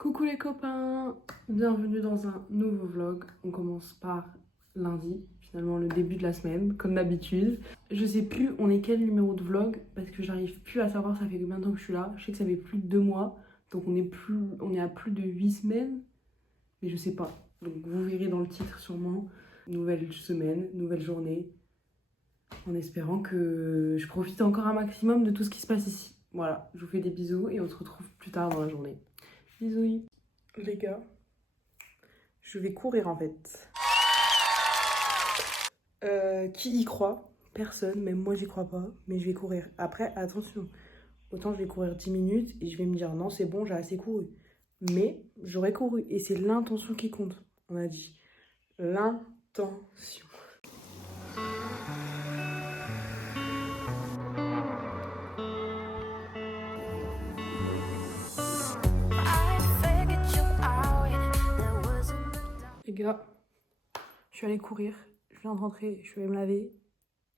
Coucou les copains, bienvenue dans un nouveau vlog. On commence par lundi, finalement le début de la semaine, comme d'habitude. Je sais plus on est quel numéro de vlog parce que j'arrive plus à savoir ça fait combien de temps que je suis là. Je sais que ça fait plus de 2 mois, donc on est à plus de 8 semaines, mais je sais pas. Donc vous verrez dans le titre sûrement, nouvelle semaine, nouvelle journée, en espérant que je profite encore un maximum de tout ce qui se passe ici. Voilà, je vous fais des bisous et on se retrouve plus tard dans la journée. Bisous les gars, je vais courir en fait. Qui y croit? Personne, même moi j'y crois pas, mais je vais courir. Après, attention, autant je vais courir 10 minutes et je vais me dire non c'est bon, j'ai assez couru. Mais j'aurais couru et c'est l'intention qui compte, on a dit. L'intention. Les gars, je suis allée courir, je viens de rentrer, je vais me laver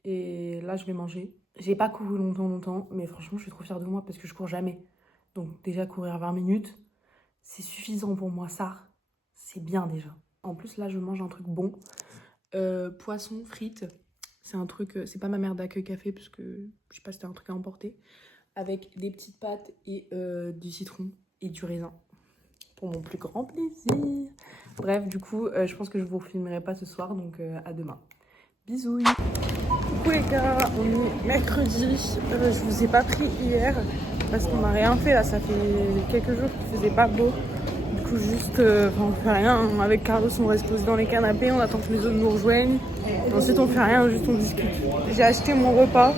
et là je vais manger. J'ai pas couru longtemps, mais franchement je suis trop fière de moi parce que je cours jamais. Donc déjà courir 20 minutes, c'est suffisant pour moi, ça, c'est bien déjà. En plus là je mange un truc bon, poisson, frites, c'est un truc, c'est pas ma mère d'accueil café parce que je sais pas si c'était un truc à emporter, avec des petites pâtes et du citron et du raisin. Pour mon plus grand plaisir. Bref, du coup, je pense que je vous filmerai pas ce soir, donc à demain. Bisous. Coucou les gars, on est mercredi. Je vous ai pas pris hier parce qu'on n'a rien fait là. Ça fait quelques jours qu'il faisait pas beau. Du coup, juste, on fait rien. Avec Carlos, on reste posé dans les canapés. On attend que les autres nous rejoignent. Ensuite, on fait rien, juste on discute. J'ai acheté mon repas.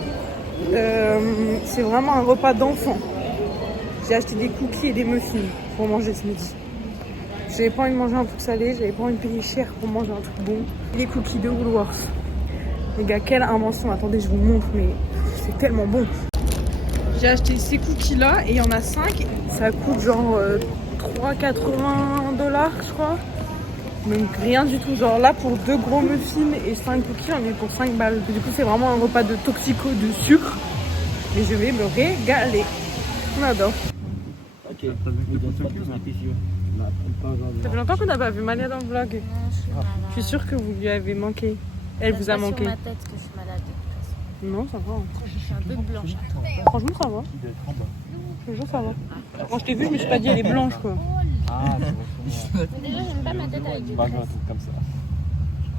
C'est vraiment un repas d'enfant. J'ai acheté des cookies et des muffins pour manger ce midi. J'avais pas envie de manger un truc salé, j'avais pas envie de payer cher pour manger un truc bon. Les cookies de Woolworths. Les gars, quelle invention. Attendez, je vous montre, mais c'est tellement bon. J'ai acheté ces cookies là et il y en a 5. Ça coûte genre 3,80 $, je crois. Donc rien du tout. Genre là, pour 2 gros muffins et 5 cookies, on est pour 5 balles. Du coup, c'est vraiment un repas de toxico de sucre. Mais je vais me régaler. On adore. Ok. Ça fait longtemps qu'on n'a pas vu Malia dans le vlog. Non, je suis malade. Je suis sûre que vous lui avez manqué. Elle vous a manqué. C'est sur ma tête que je suis malade de toute façon. Non, ça va. Je suis un peu blanche. Franchement, ça va. Je te jure, ça va. Quand je t'ai vu, je me suis pas dit elle est blanche quoi. Ah, Déjà, j'aime pas ma tête avec du pas graisse. comme ça.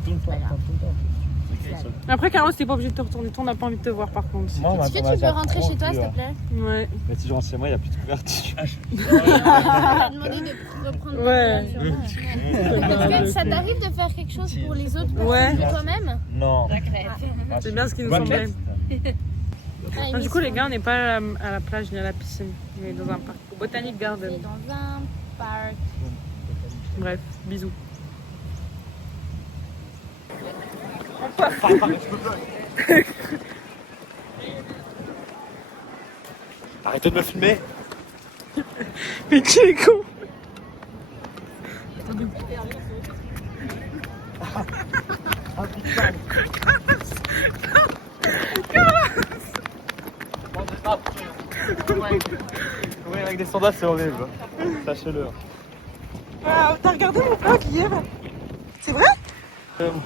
C'est pas grave. Après, Carlos, t'es pas obligé de te retourner. On n'a pas envie de te voir par contre. Est-ce que tu peux rentrer chez toi, s'il te plaît? Ouais. Mais si je rentre chez moi, il n'y a plus de couverture. On t'a demandé de reprendre Ouais. ta couverture. Est-ce que ça t'arrive de faire quelque chose pour les autres personnes Ouais. de toi-même? Non. C'est bien ce qui nous semblait. Non, du coup, les gars, on n'est pas à la plage ni à la piscine. On est dans un parc. Au Botanic C'est Garden. dans un parc. Bref, bisous. Arrêtez de me filmer. Mais qui est con? Oui, avec des sandales, c'est horrible. Sachez-le. T'as regardé mon vlog hier? C'est vrai?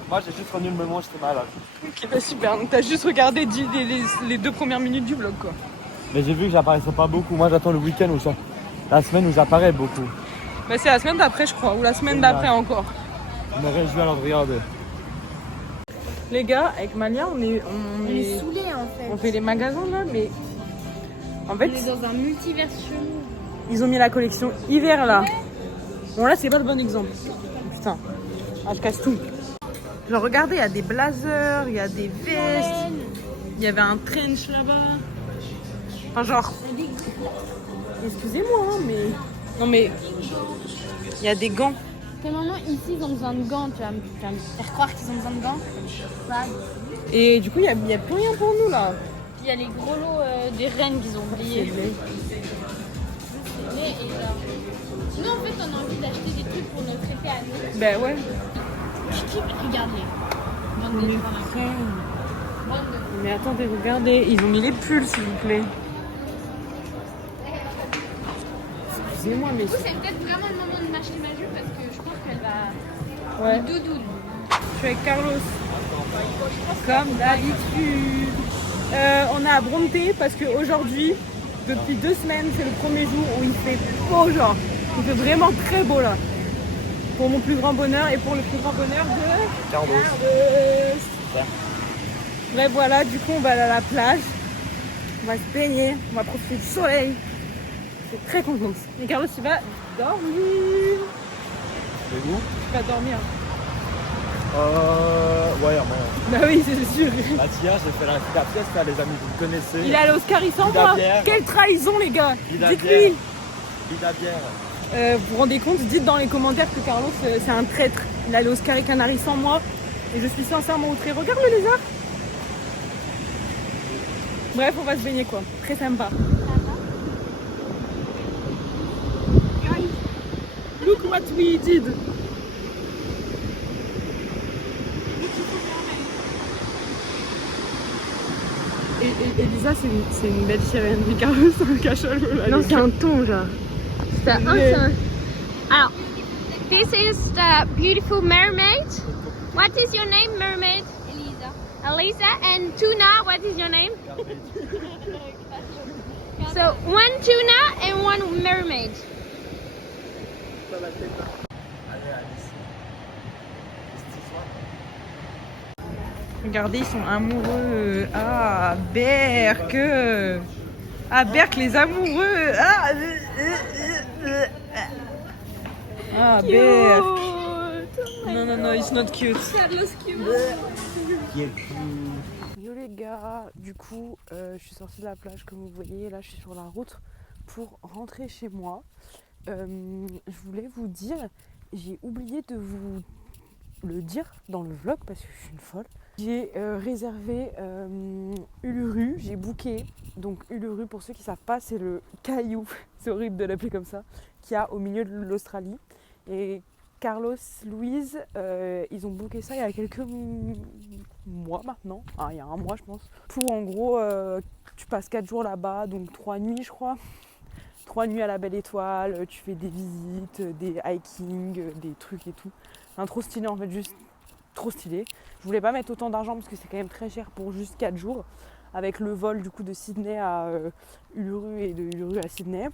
Moi, j'ai juste revenu le moment où j'étais malade. Ok, bah super. Donc t'as juste regardé les 2 premières minutes du vlog quoi. Mais j'ai vu que j'apparaissais pas beaucoup. Moi, j'attends le week-end ou ça. La semaine où j'apparais beaucoup. Bah c'est la semaine d'après je crois, ou la semaine d'après encore. Je me réjouis alors de regarder. Les gars, avec Malia, on est Saoulés en fait. on fait les magasins là, mais en fait, On est dans un multivers chelou. ils ont mis la collection hiver là. Bon là, c'est pas le bon exemple. Putain, ah, je casse tout. Genre regardez, il y a des blazers, il y a des vestes, il y avait un trench là-bas. Enfin genre, excusez-moi hein, mais non mais il y a des gants. Tellement ici ils ont besoin de gants, tu vas me faire croire qu'ils ont besoin de gants. Pas. Et du coup, il y a plus rien pour nous là. Il y a les gros lots des reines qu'ils ont oubliés. Et nous en fait on a envie d'acheter des trucs pour notre été à nous. Ben ouais. Regarde-les. Bande de Mais travail. frère. Bande de- Mais attendez, regardez, ils ont mis les pulls s'il vous plaît. Excusez-moi, mais Du coup, c'est peut-être vraiment Ouais. Doudou. Je suis avec Carlos. Comme d'habitude. On est à Bronte parce qu'aujourd'hui, depuis 2 semaines, c'est le premier jour où il fait beau genre. Il fait vraiment très beau là. Pour mon plus grand bonheur et pour le plus grand bonheur de Carlos. Carlos. Bref voilà, du coup on va aller à la plage. On va se baigner, on va profiter du soleil. Je suis très contente. Et Carlos il va dormir. C'est où? Il va dormir. Ouais, moi. Bah oui, c'est sûr. Là, hier, j'ai fait la fiesta, les amis, vous me connaissez. Il est allé au Scary sans Vida moi. bière. Quelle trahison les gars. Vida Dites-lui. bière. Vida bière. Vous vous rendez compte, dites dans les commentaires que Carlos c'est un traître. Il est allé au Scary Canary sans moi. Et je suis sincèrement outrée. Regarde le lézard. Bref, on va se baigner quoi. Très sympa. Look what we did. Et Elisa, c'est une belle sirène. Mais Carlos, c'est un cachalot là. Non, c'est un thon, genre. C'est un. Alors, this is the beautiful mermaid. What is your name, mermaid? Elisa. Elisa. And tuna, what is your name? So, one tuna and one mermaid. Regardez, ils sont amoureux. Ah, Berk. Ah, Berk, les amoureux. Ah, Berk. Non, non, non, it's not cute. Yo les gars, du coup, je suis sortie de la plage comme vous voyez. Là, je suis sur la route pour rentrer chez moi. Je voulais vous dire, j'ai oublié de vous le dire dans le vlog parce que je suis une folle. J'ai réservé Uluru, j'ai booké. Donc Uluru, pour ceux qui ne savent pas, c'est le caillou, c'est horrible de l'appeler comme ça, qu'il y a au milieu de l'Australie. Et Carlos, Louise, ils ont booké ça il y a quelques mois maintenant, il y a un mois je pense. Pour en gros, tu passes 4 jours là-bas, donc 3 nuits je crois. 3 nuits à la Belle Étoile, tu fais des visites, des hiking, des trucs et tout. Enfin, trop stylé en fait, juste trop stylé. Je voulais pas mettre autant d'argent parce que c'est quand même très cher pour juste 4 jours. Avec le vol du coup de Sydney à Uluru et de Uluru à Sydney.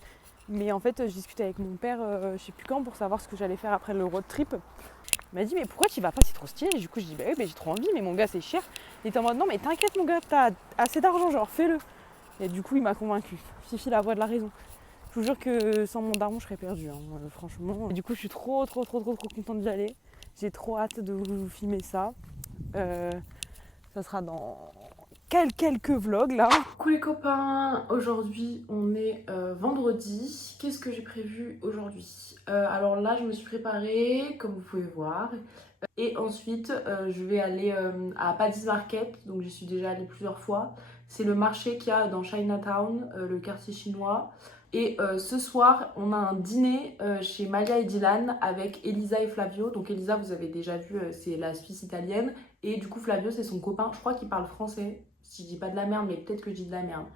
Mais en fait, j'ai discuté avec mon père, je sais plus quand, pour savoir ce que j'allais faire après le road trip. Il m'a dit, mais pourquoi tu vas pas, c'est trop stylé. Et du coup, je dis, bah oui, j'ai trop envie, mais mon gars, c'est cher. Il était en mode, non, mais t'inquiète, mon gars, t'as assez d'argent, genre fais-le. Et du coup, il m'a convaincu. Fifi, la voix de la raison. Je vous jure que sans mon daron, je serais perdue, hein, franchement. Et du coup, je suis trop contente d'y aller. J'ai trop hâte de vous filmer ça. Ça sera dans quelques vlogs là. Coucou les copains, aujourd'hui on est vendredi. Qu'est-ce que j'ai prévu aujourd'hui? Alors là, je me suis préparée, comme vous pouvez voir. Et ensuite, je vais aller à Paddy's Market. Donc j'y suis déjà allée plusieurs fois. C'est le marché qu'il y a dans Chinatown, le quartier chinois. Et ce soir, on a un dîner chez Malia et Dylan avec Elisa et Flavio. Donc Elisa, vous avez déjà vu, c'est la Suisse italienne. Et du coup, Flavio, c'est son copain. Je crois qu'il parle français, si je dis pas de la merde, mais peut-être que je dis de la merde.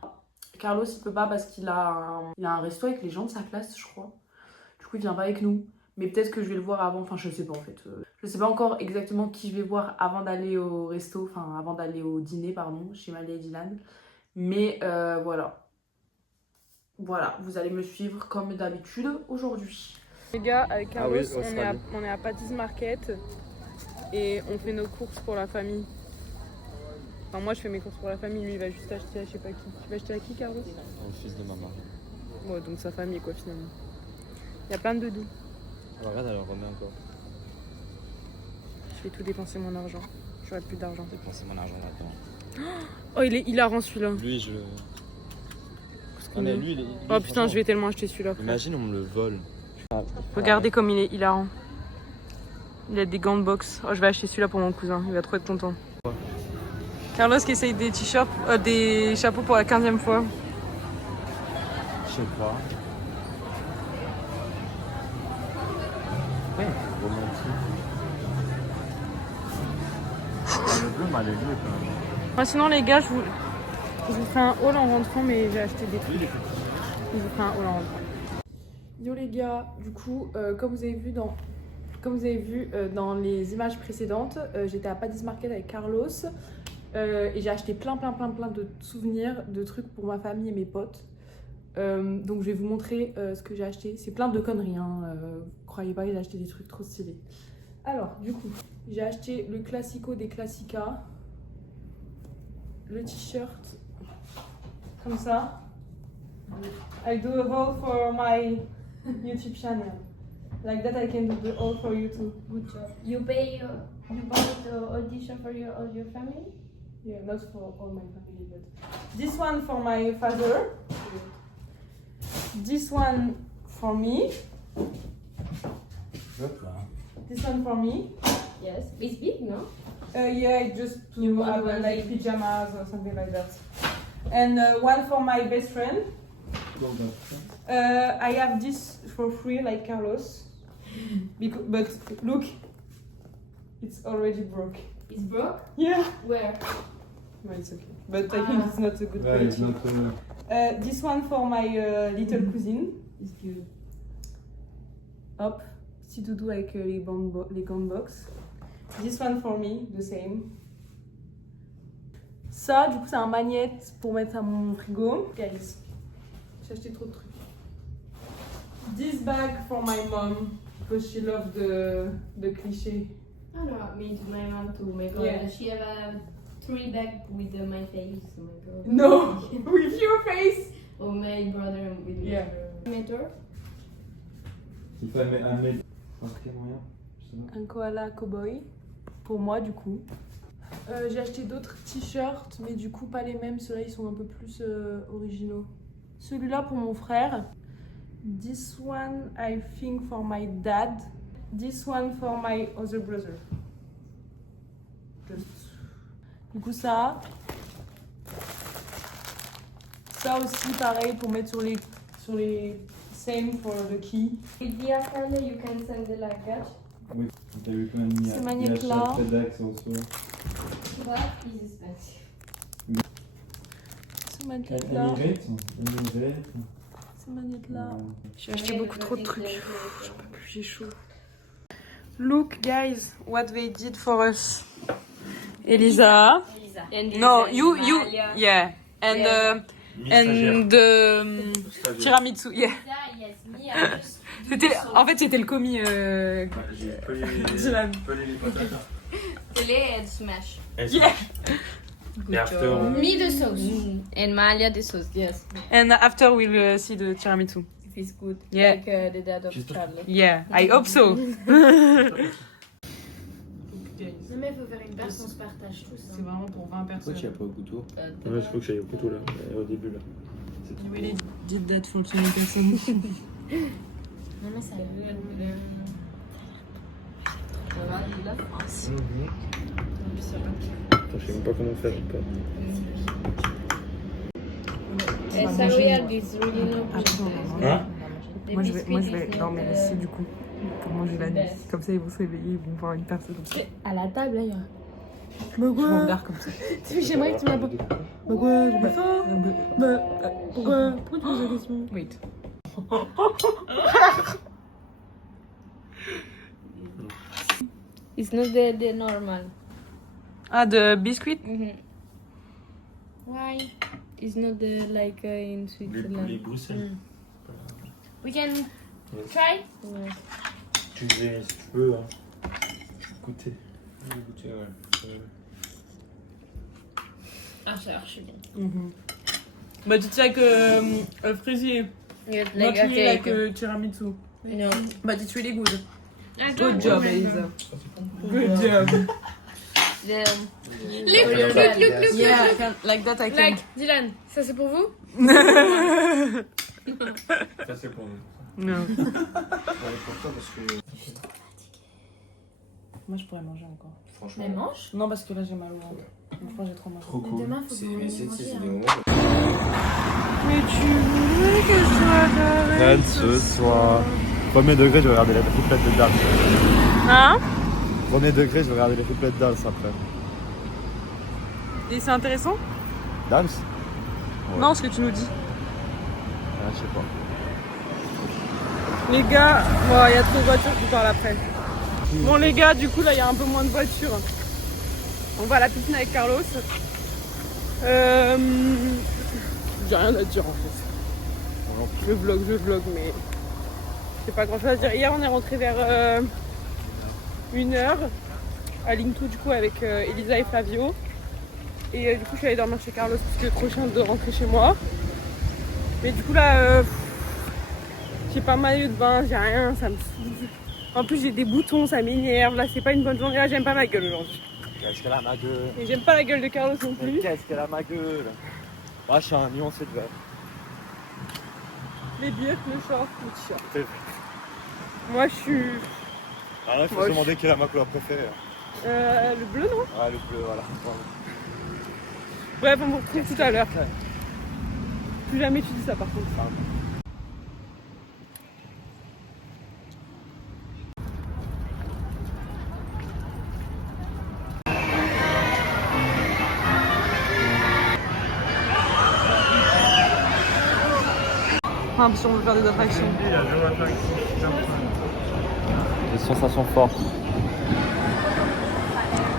Carlos, il peut pas parce qu'il a un resto avec les gens de sa classe, je crois. Du coup, il vient pas avec nous. Mais peut-être que je vais le voir avant. Enfin, je sais pas en fait. Je sais pas encore exactement qui je vais voir avant d'aller au resto. Enfin, avant d'aller au dîner, pardon, chez Malia et Dylan. Mais voilà. Voilà, vous allez me suivre comme d'habitude aujourd'hui. Les gars, avec Carlos, on est à Paddy's Market et on fait nos courses pour la famille. Enfin, moi je fais mes courses pour la famille, lui il va juste acheter à je sais pas qui. Tu vas acheter à qui, Carlos? Au fils de maman. Ouais, donc sa famille quoi finalement. Il y a plein de doudous. Regarde, elle en remet encore. Je vais tout dépenser mon argent. J'aurai plus d'argent. Dépenser mon argent là-dedans. Oh, il a rend celui-là. Lui, je le. Ah, mais lui, oh putain, je vais tellement acheter celui-là. Imagine, on me le vole. Regardez comme il est hilarant. Il a des gants de boxe. Oh, je vais acheter celui-là pour mon cousin, il va trop être content. Ouais. Carlos qui essaye des t-shirts, des chapeaux pour la 15e fois. Je sais pas. Ouais, romantique. Le bleu m'a les bleus quand même. Moi, sinon, les gars, je vous ferai un haul en rentrant, mais j'ai acheté des trucs. Je vous ferai un haul en rentrant. Yo les gars, du coup, comme vous avez vu dans comme vous avez vu dans les images précédentes, j'étais à Paddy's Market avec Carlos et j'ai acheté plein de souvenirs, de trucs pour ma famille et mes potes. Donc je vais vous montrer ce que j'ai acheté. C'est plein de conneries, hein. Croyez pas que j'ai acheté des trucs trop stylés. Alors, du coup, j'ai acheté le classico des classicas. Le t-shirt, comme ça. I do a haul for my YouTube channel. Like that I can do the haul for you too. Good job. You bought all t-shirt for all your family? Yeah, not for all my family, but this one for my father. This one for me. This one for me. Yes. It's big, no? Yeah, just You to want have one like big? pajamas or something like that. And one for my best friend. I have this for free, like Carlos. But look, it's already broke. It's broke? Yeah. Where? No, it's okay. But I think it's not a good quality. This one for my little cousine. It's good. Hop, petit doudou avec les gants box. This one for me, the same. Ça, du coup, c'est un magnète pour mettre à mon frigo. Guys, j'ai acheté trop de trucs. This bag for my mom, because she loves the cliché. Oh no, me too, my mom too. My God, Yeah. she have a 3 bag with my face. Oh my God. No, with your face. Oh my brother with Yeah. my brother. Il faut un mètre. Quel moyen? Un koala cowboy, pour moi du coup. J'ai acheté d'autres t-shirts, mais du coup pas les mêmes, ceux-là ils sont un peu plus originaux. Celui-là pour mon frère. This one I think for my dad. This one for my other brother. Just. Du coup ça. Ça aussi pareil pour mettre sur les same for the key. With the account, you can send the luggage. Oui, t'as eu plein de Ces magnettes-là. But it's expensive. Ces magnettes-là. Ces magnettes-là. J'ai acheté beaucoup trop de trucs. J'en peux plus, j'ai chaud. Look, guys, what they did for us. Elisa. And No, this, you, Malia. yeah. And Yeah. tiramisu, yeah. Yes, me, I just En fait, c'était le commis. J'ai pelé les patates. Tele and smash. Yeah. Et after, Me the sauce. And Malia the sauce, yes. And after we'll see the tiramisu. If it's good. Yeah. Like the dad of Charlie. Yeah, I hope so. Non mais il faut faire une personne, on se partage tous. C'est vraiment pour 20 pourquoi tu personnes. as pas au couteau? Ouais, je crois que j'aille au couteau là, au début là. You really did that for 20 personnes. Non mais ça Attends, je sais même pas comment faire. Essa real is really no Hein? Moi je vais dormir ici du coup pour manger la nuit. Comme ça ils vont se réveiller, ils vont voir une personne comme ça. À la table, là, il y a... Je me regarde comme ça. J'aimerais que tu m'appelles. Bah quoi, j'ai faim. Pourquoi tu poses la question? Wait. It's not the normal. Ah, the biscuit? Why? It's not the like in Switzerland. Bruxelles. We can try? Tu veux, si tu veux, hein. Goûter. Goûter, ouais. Ah, ça archi bien. But it's like a fraisier, Yes, not like a really like cake. a tiramisu. No. But it's really good. I Good don't job, remember. Elisa. Good job. Look. Yeah, I can, like that I can. Like, Dylan, ça c'est pour vous? Ça c'est pour nous. Non. Pourquoi? Parce que. Moi je pourrais manger encore. Franchement. Mais mange. Non, parce que là j'ai mal au ventre. Franchement, j'ai trop mal. Trop cool. Demain, faut que vous C'est manger, des hein. moments. Mais tu voulais que je sois Regarde ce soir. Premier degré, je vais regarder les triplettes de dance. Hein? Premier degré, je vais regarder les triplettes de dance après. Et c'est intéressant? Dance? Ouais. Non, ce que tu nous dis. Ah, je sais pas. Les gars, il y a trop de voitures qui parlent après. Bon les gars, du coup là il y a un peu moins de voitures. On va à la piscine avec Carlos. J'ai rien à dire en fait. Je vlog, mais j'ai pas grand chose à dire. Hier on est rentré vers 1h à Lintou du coup avec Elisa et Flavio. Et du coup je suis allée dormir chez Carlos parce que trop chiant de rentrer chez moi. Mais du coup là, j'ai pas maillot de bain, j'ai rien, ça me saoule. En plus j'ai des boutons, ça m'énerve. Là c'est pas une bonne journée, là j'aime pas ma gueule aujourd'hui. Qu'est-ce qu'elle a ma gueule? Et j'aime pas la gueule de Carlos non plus. Qu'est-ce qu'elle a ma gueule? Ah, je suis un nuancé de vert. Les bières, le short, le t-shirt. C'est vrai. Moi je suis... Ah là, il faut se demander quelle est ma couleur préférée. le bleu non? Ah, le bleu, voilà. Bref, on vous retrouve tout à l'heure. Plus jamais tu dis ça par contre. Enfin, si on veut faire des attractions. Des sensations fortes.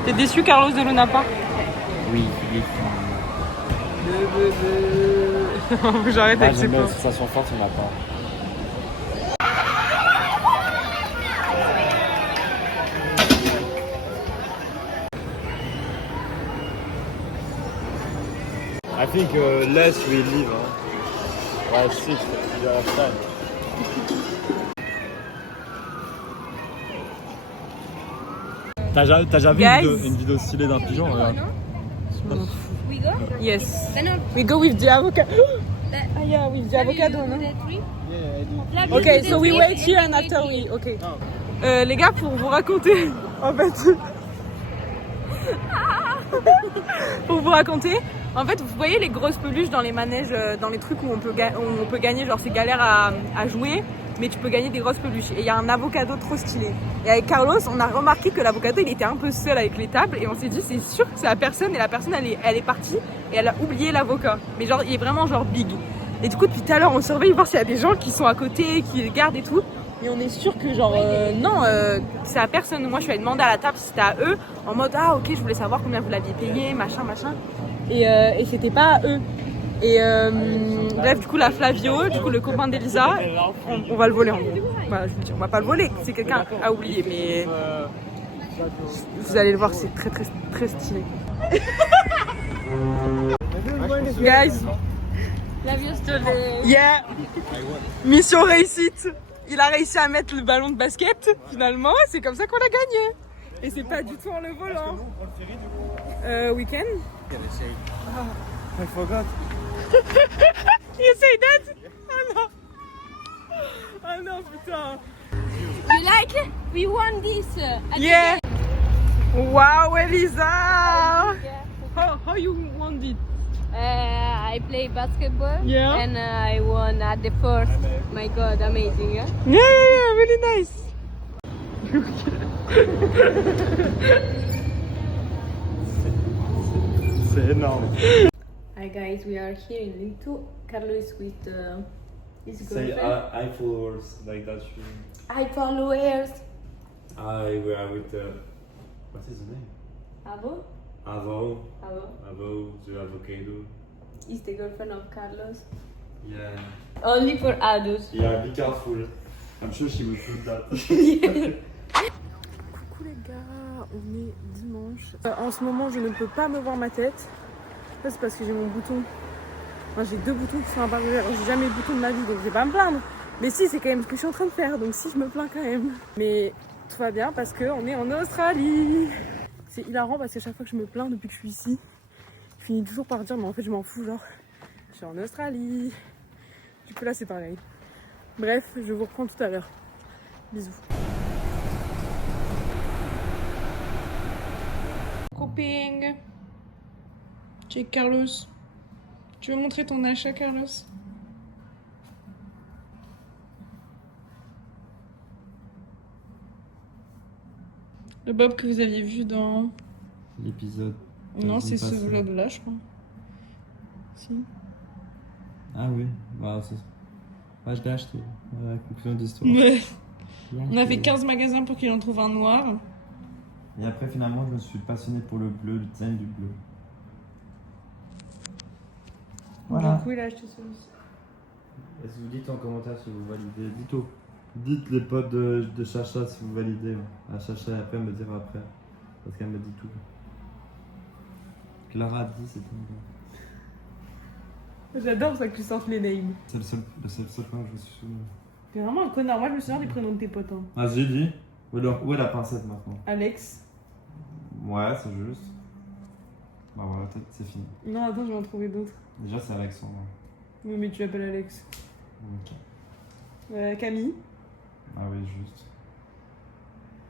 T'es déçu Carlos de Luna Park? Oui, Faut que j'arrête avec ces j'aime bien plans. les sensations fortes, il m'attend. I think less we live. Hein. Ouais, 6 we have time. T'as jamais vu une vidéo stylée d'un pigeon? We go? Yes. Then on We go with the avocado. Ah yeah, with the avocado, no? Okay, so we wait here and after we... Okay. Les gars, pour vous raconter, en fait... pour vous raconter, en fait, vous voyez les grosses peluches dans les manèges, dans les trucs où on peut gagner, genre c'est galère à jouer, mais tu peux gagner des grosses peluches. Et il y a un avocado trop stylé. Et avec Carlos, on a remarqué que l'avocado, il était un peu seul avec les tables, et on s'est dit, c'est sûr que c'est la personne, et la personne, elle est partie, et elle a oublié l'avocat. Mais genre, il est vraiment genre big. Et du coup, depuis tout à l'heure, on surveille voir s'il y a des gens qui sont à côté, qui regardent et tout. Et on est sûr que genre, non, c'est à personne. Moi, je suis allée demander à la table si c'était à eux, en mode, ah ok, je voulais savoir combien vous l'aviez payé, machin. Et c'était pas à eux. Et bref, du coup, la Flavio, du coup, le copain d'Elisa, on va le voler en gros. Voilà, je vous dis, on va pas le voler, c'est quelqu'un a oublié, mais vous allez le voir, c'est très très très stylé. Guys, yeah, mission réussite. Il a réussi à mettre le ballon de basket, finalement, c'est comme ça qu'on a gagné. Et c'est pas du tout en le volant. Weekend. I forgot. You say that? Oh non. Oh non, putain. You like it? We won this. Yeah. Wow, Elisa. How you won it? I play basketball. Yeah. And I won at the first. My God, amazing. Yeah? Yeah, really nice. C'est énorme. Hi guys, we are here in Lintou. Carlos with his Say girlfriend. I followers like that. Hi followers. We are with what is the name? Avo? Avo, the avocado. Is the girlfriend of Carlos. Yeah. Only for adults. Yeah, be careful. I'm sure she will put that. Coucou les gars, on est dimanche. En ce moment, je ne peux pas me voir ma tête. Ça, c'est parce que j'ai mon bouton. Enfin, j'ai 2 boutons qui sont apparus. Alors, j'ai jamais eu de bouton de ma vie, donc je vais pas me plaindre. Mais si, c'est quand même ce que je suis en train de faire, donc si, je me plains quand même. Mais tout va bien parce qu'on est en Australie. C'est hilarant parce qu'à chaque fois que je me plains depuis que je suis ici, je finis toujours par dire, mais en fait, je m'en fous, genre, je suis en Australie. Du coup, là, c'est pareil. Bref, je vous reprends tout à l'heure. Bisous. Coping. Check Carlos. Tu veux montrer ton achat, Carlos? Le Bob que vous aviez vu dans... L'épisode. Non, c'est ce vlog-là, je crois. Si. Ah oui, bah, ouais, je l'ai acheté. Voilà, conclusion d'histoire. Ouais. On a fait 15 magasins pour qu'il en trouve un noir. Et après, finalement, je me suis passionné pour le bleu, le design du bleu. Voilà. Du coup, il a acheté celui-ci. Est-ce que vous dites en commentaire si vous validez? Dites les potes de Chacha si vous validez. À Chacha, et après, elle me dira après. Parce qu'elle me dit tout. Clara a dit, c'était bien. J'adore ça que tu sortes les names. C'est le seul point que je me suis souvenu. T'es vraiment un connard. Moi, je me souviens des prénoms de tes potes. Hein. Ah, j'ai dit. Où est la pincette maintenant? Alex. Ouais, c'est juste. Bah voilà, peut-être c'est fini. Non, attends, je vais en trouver d'autres. Déjà, c'est Alexandre. Oui, mais tu l'appelles Alex. Ok. Camille. Ah oui, juste.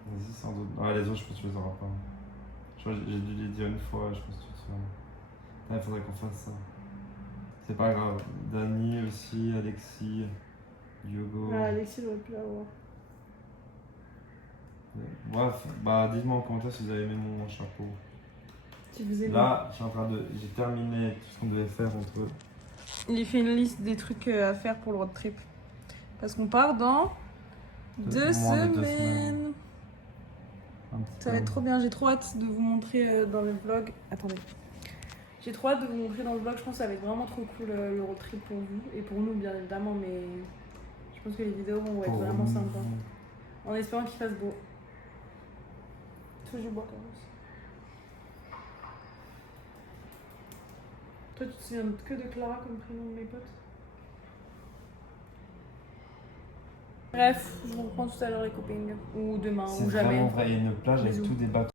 Vas-y, sans doute. Ouais, les autres, je pense que tu les auras pas. Je crois que j'ai dû les dire une fois, je pense que tu te souviens. Il faudrait qu'on fasse ça. C'est pas grave. Dani aussi, Alexis, Diogo. Ah, Alexis doit plus l'avoir. Bref, bah dites-moi en commentaire si vous avez aimé mon chapeau. Si vous aimez. Là, j'ai terminé tout ce qu'on devait faire entre eux. Il fait une liste des trucs à faire pour le road trip. Parce qu'on part dans 2 Moins de 2 semaines. Un petit Ça va être trop bien. J'ai trop hâte de vous montrer dans le vlog. Attendez. J'ai trop hâte de vous montrer dans le vlog. Je pense que ça va être vraiment trop cool le road trip pour vous. Et pour nous, bien évidemment. Mais je pense que les vidéos vont être vraiment sympas. En espérant qu'il fasse beau. Toujours boire comme ça. Toi, tu te souviens que de Clara comme prénom de mes potes? Bref, je vous reprends tout à l'heure les copines. Ou demain, ou C'est jamais. vraiment vrai, il y a une plage avec Bisous. tous des bateaux.